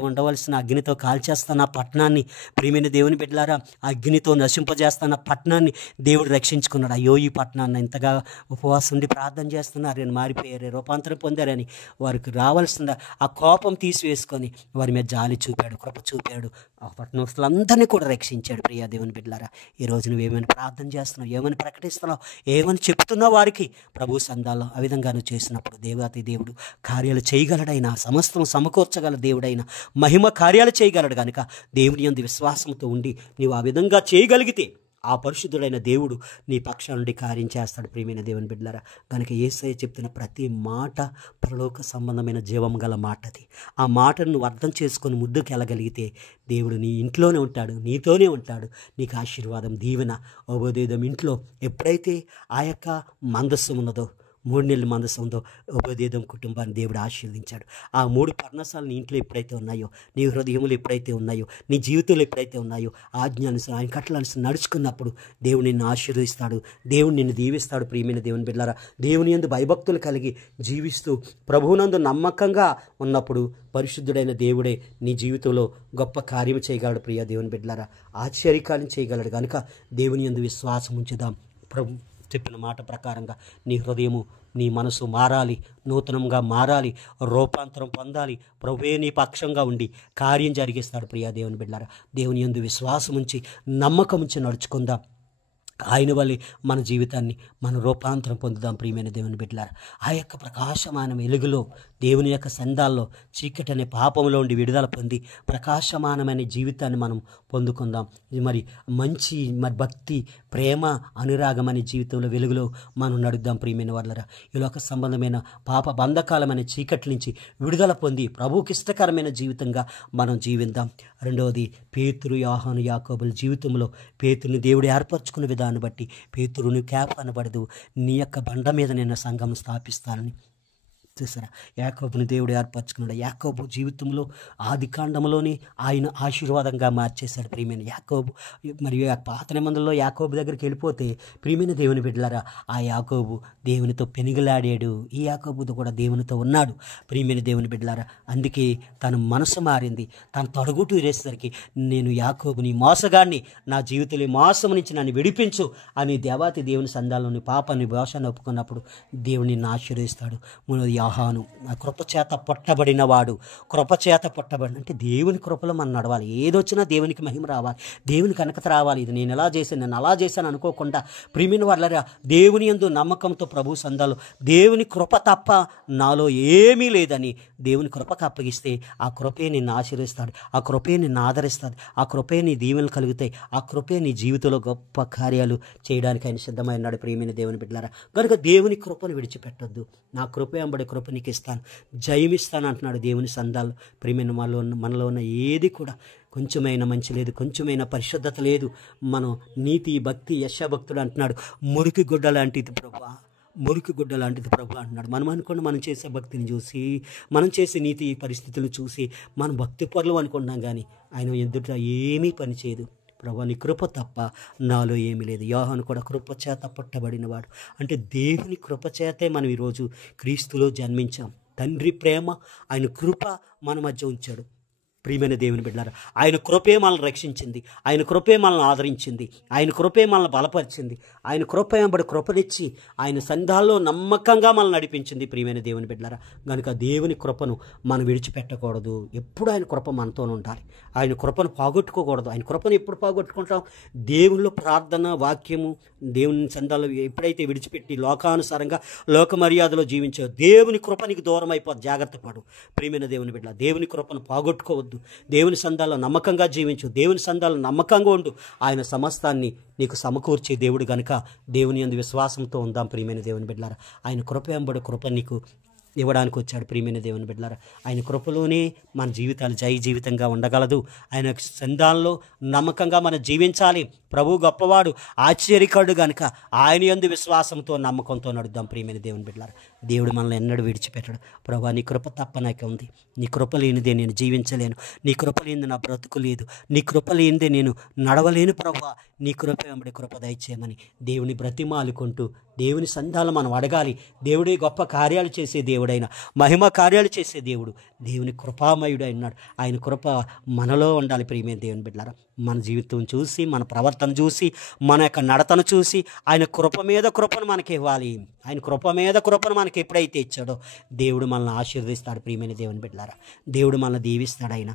ఉండవలసిన అగ్నితో కాల్చేస్తున్న పట్టణాన్ని, ప్రియమైన దేవుని బిడ్డలారా, అగ్నితో నశింపజేస్తున్న పట్టణాన్ని దేవుడు రక్షించుకున్నాడు. అయ్యో, ఈ పట్టణాన్ని ఇంతగా ఉపవాసం ఉండి ప్రార్థన చేస్తున్నారు, అని మారిపోయారు, రూపాంతరం పొందారని వారికి రావాల్సిన ఆ కోపం తీసివేసుకొని వారి మీద జాలి చూపాడు, కృప చూపాడు. ఆ పట్టణస్తులు అందరినీ కూడా రక్షించాడు. ప్రియా దేవుని బిడ్డలారా, ఈరోజు నువ్వేమైనా ప్రార్థన చేస్తున్నావు, ఏమైనా ప్రకటిస్తున్నావు, ఏమని చెప్తున్నావు వారికి ప్రభు సంఘాల్లో ఆ విధంగా నువ్వు చేసినప్పుడు దేవాతి దేవుడు కార్యాలు చేయగలడైనా, సమస్తం సమకూర్చగల దేవుడైనా, మహిమ కార్యాలు చేయగలడు కనుక దేవుని యందు విశ్వాసంతో ఉండి నీవు ఆ విధంగా చేయగలిగితే ఆ పరిశుద్ధుడైన దేవుడు నీ పక్షాల నుండి కార్యం చేస్తాడు. ప్రియమైన దేవుని బిడ్డలారా, కనుక యేసయ్య చెప్తున్న ప్రతి మాట పరలోక సంబంధమైన జీవం గల మాట. అది ఆ మాటను నువ్వు అర్థం చేసుకొని ముందుకు వెళ్ళగలిగితే దేవుడు నీ ఇంట్లోనే ఉంటాడు, నీతోనే ఉంటాడు. నీకు ఆశీర్వాదం, దీవెన, ఉభయదేదం ఇంట్లో ఎప్పుడైతే ఆ యొక్క మందస్సు ఉన్నదో, 3 నెలల మనసు ఉందో ఉభయదేదం కుటుంబాన్ని దేవుడు ఆశీర్వదించాడు. ఆ 3 పర్ణశాలు నీ ఇంట్లో ఎప్పుడైతే ఉన్నాయో, నీ హృదయములు ఎప్పుడైతే ఉన్నాయో, నీ జీవితంలో ఎప్పుడైతే ఉన్నాయో, ఆజ్ఞానుసారం ఆయన కట్టలను నడుచుకున్నప్పుడు దేవుడు నిన్ను ఆశీర్వదిస్తాడు, దేవుడు నిన్ను దీవిస్తాడు. ప్రియమైన దేవుని బిడ్డలారా, దేవుని యందు భయభక్తులు కలిగి జీవిస్తూ ప్రభువునందు నమ్మకంగా ఉన్నప్పుడు పరిశుద్ధుడైన దేవుడే నీ జీవితంలో గొప్ప కార్యం చేయగలడు. ప్రియ దేవుని బిడ్డలారా, ఆశ్చర్యకార్యం చేయగలడు. కనుక దేవుని యందు విశ్వాసం ఉంచుదాం. ప్రభు చెప్పిన మాట ప్రకారంగా నీ హృదయము, నీ మనసు మారాలి, నూతనంగా మారాలి, రూపాంతరం పొందాలి. ప్రభువే నీ పక్షంగా ఉండి కార్యం జరిగిస్తాడు. ప్రియా దేవుని బిడ్డలారా, దేవుని యందు విశ్వాసం ఉంచి నమ్మకం ఉంచి నడుచుకుందాం. ఆయన వల్లే మన జీవితాన్ని మనం రూపాంతరం పొందుదాం. ప్రియమైన దేవుని బిడ్డలారా, ఆ యొక్క ప్రకాశమాన వెలుగులో, దేవుని యొక్క సందాల్లో, చీకటి అనే పాపంలో ఉండి విడుదల పొంది ప్రకాశమానమైన జీవితాన్ని మనం పొందుకుందాం. మరి మంచి భక్తి, ప్రేమ, అనురాగం అనే జీవితంలో వెలుగులో మనం నడుద్దాం. ప్రియమైన వాళ్ళరా, ఈ లోక సంబంధమైన పాప బంధకాలమైన చీకటి నుంచి విడుదల పొంది ప్రభువుకి ఇష్టకరమైన జీవితంగా మనం జీవిద్దాం. రెండవది, పేతురు, యోహాను, యాకోబుల జీవితంలో పేతురుని దేవుడు ఏర్పరచుకున్న విధాన్ని బట్టి పేతురుని క్యాప్ అనబడదు, నీ యొక్క బండ మీద నేను సంఘం స్థాపిస్తానని చూసారా. యాకోబుని దేవుడు ఏర్పరచుకున్నాడు. యాకోబు జీవితంలో ఆది కాండంలోని ఆయన ఆశీర్వాదంగా మార్చేశాడు. ప్రియమైన యాకోబు, మరియు పాత నిబంధనలో యాకోబు దగ్గరికి వెళ్ళిపోతే ప్రియమైన దేవుని బిడ్డలారా, ఆ యాకోబు దేవునితో పెనుగులాడాడు. ఈ యాకోబు కూడా దేవునితో ఉన్నాడు. ప్రియమైన దేవుని బిడ్డలారా, అందుకే తన మనసు మారింది. తన తొడగుటు వేసేసరికి నేను యాకోబుని, మోసగాడిని, నా జీవితంలో మోసం నుంచి నన్ను విడిపించు అని దేవాతి దేవుని సందాల్లోని పాపని భాషను ఒప్పుకున్నప్పుడు దేవుని నిన్ను ఆశీర్వదిస్తాడు. మూడవది, యోహాను, కృపచేత పుట్టబడినవాడు. కృపచేత పుట్టబడిన అంటే దేవుని కృపలో మనం నడవాలి. ఏదొచ్చినా దేవునికి మహిమ రావాలి, దేవునికి కనకత రావాలి. ఇది నేను ఎలా చేశాను, నేను అలా చేశాను అనుకోకుండా ప్రియమైన వాళ్ళరా, దేవుని యందు నమ్మకంతో ప్రభు సందాలు దేవుని కృప తప్ప నాలో ఏమీ లేదని దేవుని కృపకు అప్పగిస్తే ఆ కృపే నిన్ను ఆశీర్వదిస్తాడు, ఆ కృపే నిన్ను ఆదరిస్తాడు, ఆ కృపే నీ దీవెనలు కలుగుతాయి, ఆ కృపే నీ జీవితంలో గొప్ప కార్యాలు చేయడానికి ఆయన సిద్ధమైనాడు. ప్రియమైన దేవుని బిడ్డలారా, కనుక దేవుని కృపను విడిచిపెట్టొద్దు. నా కృప వెంబడి కృప నీకు ఇస్తాను, జయమిస్తాను అంటున్నాడు దేవుని సందాలు. ప్రియమైన మనలో ఉన్న ఏది కూడా కొంచెమైనా మంచి లేదు, కొంచెమైనా పరిశుద్ధత లేదు. మనం నీతి, భక్తి, యశభక్తుడు అంటున్నాడు. మురికి గుడ్డ లాంటిది ప్రభా, మురికి గుడ్డ లాంటిది ప్రభు అంటున్నాడు. మనం అనుకోండి, మనం చేసే భక్తిని చూసి, మనం చేసే నీతి పరిస్థితులను చూసి మనం భక్తి పరులు అనుకుంటాం, కానీ ఆయన ఎదుట ఏమీ పని చేయదు. ప్రభు నీ కృప తప్ప నాలో ఏమీ లేదు. యోహాను కూడా కృపచేత పుట్టబడినవాడు. అంటే దేవుని కృపచేతే మనం ఈరోజు క్రీస్తులో జన్మించాం. తండ్రి ప్రేమ, ఆయన కృప మన మధ్య ఉంచాడు. ప్రియమైన దేవుని బిడ్డలారా, ఆయన కృపే మనల్ని రక్షించింది, ఆయన కృపే మనల్ని ఆదరించింది, ఆయన కృపే మనల్ని బలపరిచింది, ఆయన కృప వెంబడి కృపనిచ్చి ఆయన సంఘాల్లో నమ్మకంగా మనల్ని నడిపించింది. ప్రియమైన దేవుని బిడ్డలారా, కనుక దేవుని కృపను మనం విడిచిపెట్టకూడదు. ఎప్పుడు ఆయన కృప మనతో ఉండాలి. ఆయన కృపను పోగొట్టుకోకూడదు. ఆయన కృపను ఎప్పుడు పోగొట్టుకుంటాం? దేవునిలో ప్రార్థన, వాక్యము, దేవుని సంఘాల్లో ఎప్పుడైతే విడిచిపెట్టి లోకానుసారంగా లోక మర్యాదలో జీవించావు, దేవుని కృప నీకు దూరం అయిపోదు. జాగ్రత్త పడు ప్రియమైన దేవుని బిడ్డ. దేవుని కృపను పోగొట్టుకోవద్దు. దేవుని సంఘాల్లో నమ్మకంగా జీవించు, దేవుని సంఘాల్లో నమ్మకంగా ఉండు. ఆయన సమస్తాన్ని నీకు సమకూర్చే దేవుడు గనుక దేవుని యందు విశ్వాసంతో ఉందాం. ప్రియమైన దేవుని బిడ్డలారా, ఆయన కృప వెంబడి కృప నీకు ఇవ్వడానికి వచ్చాడు. ప్రియమైన దేవుని బిడ్డలారా, ఆయన కృపలోనే మన జీవితాలు జయ జీవితంగా ఉండగలదు. ఆయన సంధానంలో నమ్మకంగా మనం జీవించాలి. ప్రభు గొప్పవాడు, ఆశ్చర్యకరుడు కనుక ఆయన యందు విశ్వాసంతో నమ్మకంతో నడుద్దాం. ప్రియమైన దేవుని బిడ్డలారా, దేవుడు మనల్ని ఎన్నడూ విడిచిపెట్టడు. ప్రభు నీ కృప తప్ప నాకే ఉంది, నీ కృప లేనిదే నేను జీవించలేను, నీ కృప లేనిదే నా బ్రతుకు లేదు, నీ కృప లేనిదే నేను నడవలేను. ప్రభు నీ కృప వెంబడి కృప దయచేయమని దేవుని బ్రతిమాలుకుంటూ దేవుని సంధాలు మనం అడగాలి. దేవుడే గొప్ప కార్యాలు చేసే దేవుడైన, మహిమ కార్యాలు చేసే దేవుడు, దేవుని కృపామయుడు అయినాడు. ఆయన కృప మనలో ఉండాలి. ప్రియమైన దేవుని బిడ్డలారా, మన జీవితం చూసి, మన ప్రవర్తన చూసి, మన యొక్క నడతను చూసి ఆయన కృప మీద కృపను మనకి ఇవ్వాలి. ఆయన కృప మీద కృపను మనకి ఎప్పుడైతే ఇచ్చాడో దేవుడు మనల్ని ఆశీర్వదిస్తాడు. ప్రియమైన దేవుని బిడ్డలారా, దేవుడు మనల్ని దీవిస్తాడు.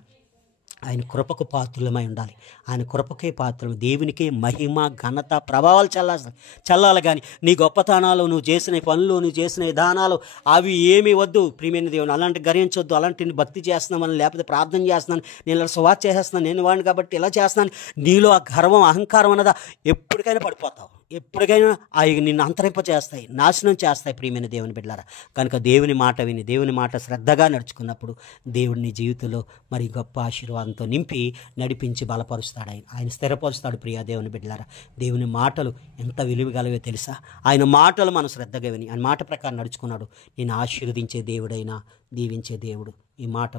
ఆయన కృపకు పాత్రులమై ఉండాలి. ఆయన కృపకే పాత్రలు. దేవునికే మహిమ, ఘనత, ప్రభావాలు చల్లాలి. కానీ నీ గొప్పతనాలు, నువ్వు చేసిన పనులు, నువ్వు చేసిన విధానాలు అవి ఏమీ వద్దు ప్రియమైన దేవుని. అలాంటి గర్యించొద్దు. అలాంటి భక్తి చేస్తున్నామని, లేకపోతే ప్రార్థన చేస్తున్నాను, నేను ఇలా సువార్త చేసేస్తున్నాను, నేను వాడిని కాబట్టి ఇలా చేస్తున్నాను, నీలో ఆ గర్వం, అహంకారం అన్నదా ఎప్పటికైనా పడిపోతావు. ఎప్పటికైనా అవి నిన్ను అంతరింపచేస్తాయి, నాశనం చేస్తాయి ప్రియమైన దేవుని బిడ్డలారా. కనుక దేవుని మాట విని, దేవుని మాట శ్రద్ధగా నడుచుకున్నప్పుడు దేవుడు నీ జీవితంలో మరి గొప్ప ఆశీర్వాదంతో నింపి నడిపించి బలపరుస్తాడు. ఆయన స్థిరపరుస్తాడు. ప్రియా దేవుని బిడ్డలారా, దేవుని మాటలు ఎంత విలువగలవో తెలుసా? ఆయన మాటలు మనం శ్రద్ధగా విని ఆయన మాట ప్రకారం నడుచుకున్నాడు. నేను ఆశీర్వదించే దేవుడైనా దీవించే దేవుడు. ఈ మాటలు